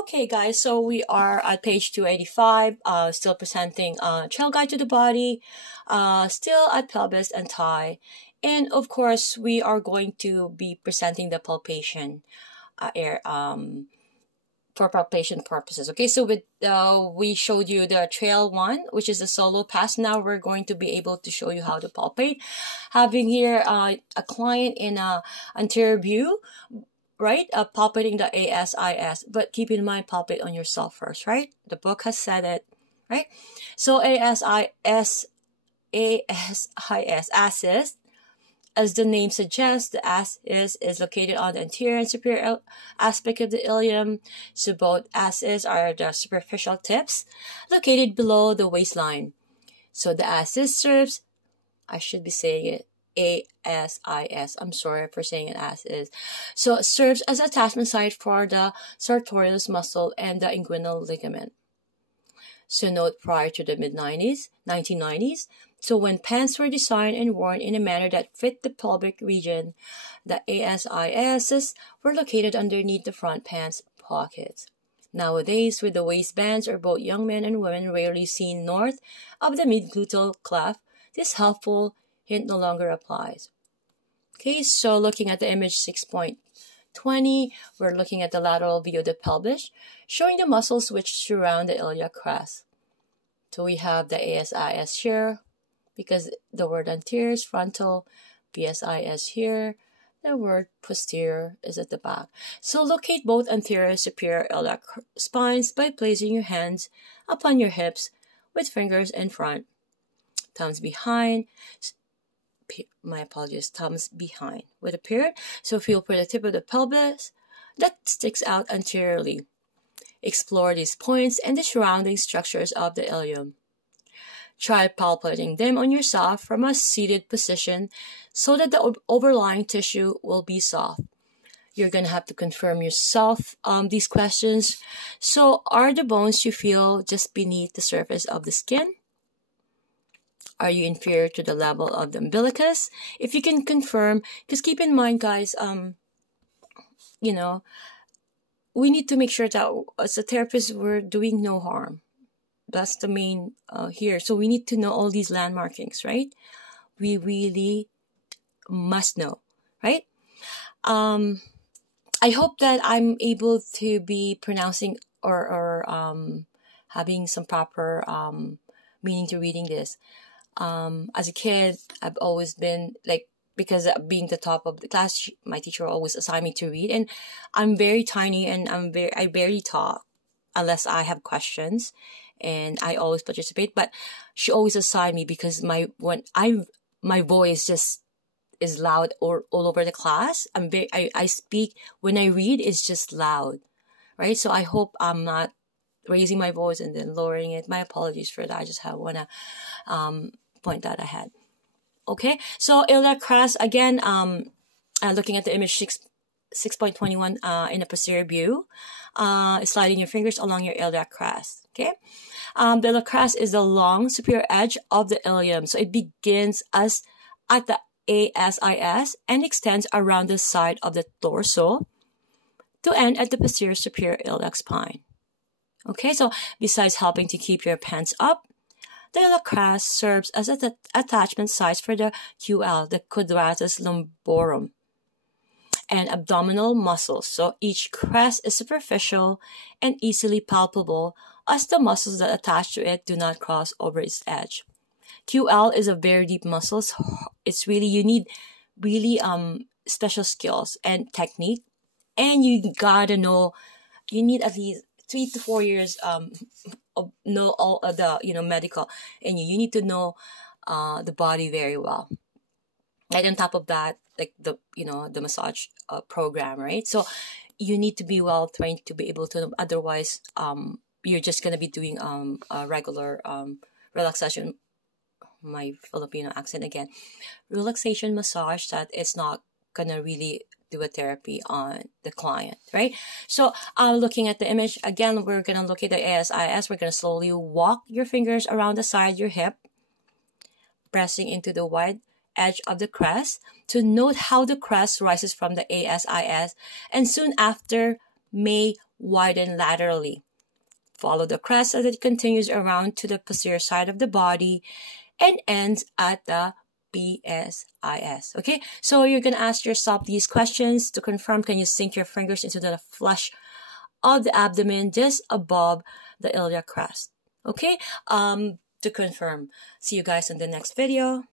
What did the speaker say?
Okay, guys, so we are at page 285, still presenting Trailguide to the body, still at pelvis and thigh. And of course, we are going to be presenting the palpation for palpation purposes. Okay, so with we showed you the trail one, which is the solo pass. Now we're going to be able to show you how to palpate. Having here a client in a anterior view, right? Palpating the ASIS, but keep in mind, palpate on yourself first, right? The book has said it, right? So ASIS, assist, as the name suggests, the assist is located on the anterior and superior aspect of the ilium. So both assist are the superficial tips located below the waistline. So the assist serves, I should be saying it, ASIS. I'm sorry for saying it as is. So it serves as attachment site for the sartorius muscle and the inguinal ligament. So note, prior to the mid-1990s, so when pants were designed and worn in a manner that fit the pelvic region, the ASISs were located underneath the front pants pockets. Nowadays, with the waistbands are both young men and women rarely seen north of the mid-gluteal cleft, this helpful hint no longer applies. Okay, so looking at the image 6.20, we're looking at the lateral view of the pelvis, showing the muscles which surround the iliac crest. So we have the ASIS here, because the word anterior is frontal, PSIS here, the word posterior is at the back. So locate both anterior and superior iliac spines by placing your hands upon your hips with fingers in front, thumbs behind, thumbs behind with a period. So feel for the tip of the pelvis that sticks out anteriorly. Explore these points and the surrounding structures of the ilium. Try palpating them on yourself from a seated position so that the overlying tissue will be soft. You're going to have to confirm yourself these questions. So are the bones you feel just beneath the surface of the skin? Are you inferior to the level of the umbilicus? If you can confirm, because keep in mind, guys, you know, we need to make sure that as a therapist, we're doing no harm. That's the main here. So we need to know all these landmarkings, right? We really must know, right? I hope that I'm able to be pronouncing or having some proper meaning to reading this. As a kid, I've always been like, because being the top of the class, my teacher always assigned me to read, and I'm very tiny and I barely talk unless I have questions, and I always participate. But she always assigned me because my voice just is loud all over the class. I speak when I read, it's just loud, right? So I hope I'm not raising my voice and then lowering it. My apologies for that. I just wanna point that ahead. Okay, so iliac crest again. Looking at the image 6.21 in a posterior view, sliding your fingers along your iliac crest. Okay, the iliac crest is the long superior edge of the ilium, so it begins at the ASIS and extends around the side of the torso to end at the posterior superior iliac spine. Okay, so besides helping to keep your pants up, the iliac crest serves as an attachment site for the QL, the quadratus lumborum, and abdominal muscles. So each crest is superficial and easily palpable, as the muscles that attach to it do not cross over its edge. QL is a very deep muscle. It's really, you need really special skills and technique, and you gotta know, you need at least 3 to 4 years know all of the medical, and you need to know the body very well. And on top of that, like the massage program, right? So you need to be well trained to be able to. Otherwise, you're just gonna be doing a regular relaxation. My Filipino accent again, relaxation massage that it's not gonna really do a therapy on the client, right? So looking at the image again, we're gonna look at the ASIS. We're gonna slowly walk your fingers around the side of your hip, pressing into the wide edge of the crest to note how the crest rises from the ASIS, and soon after may widen laterally. Follow the crest as it continues around to the posterior side of the body and ends at the BSIS. Okay, so you're going to ask yourself these questions to confirm. Can you sink your fingers into the flesh of the abdomen just above the iliac crest? Okay, to confirm. See you guys in the next video.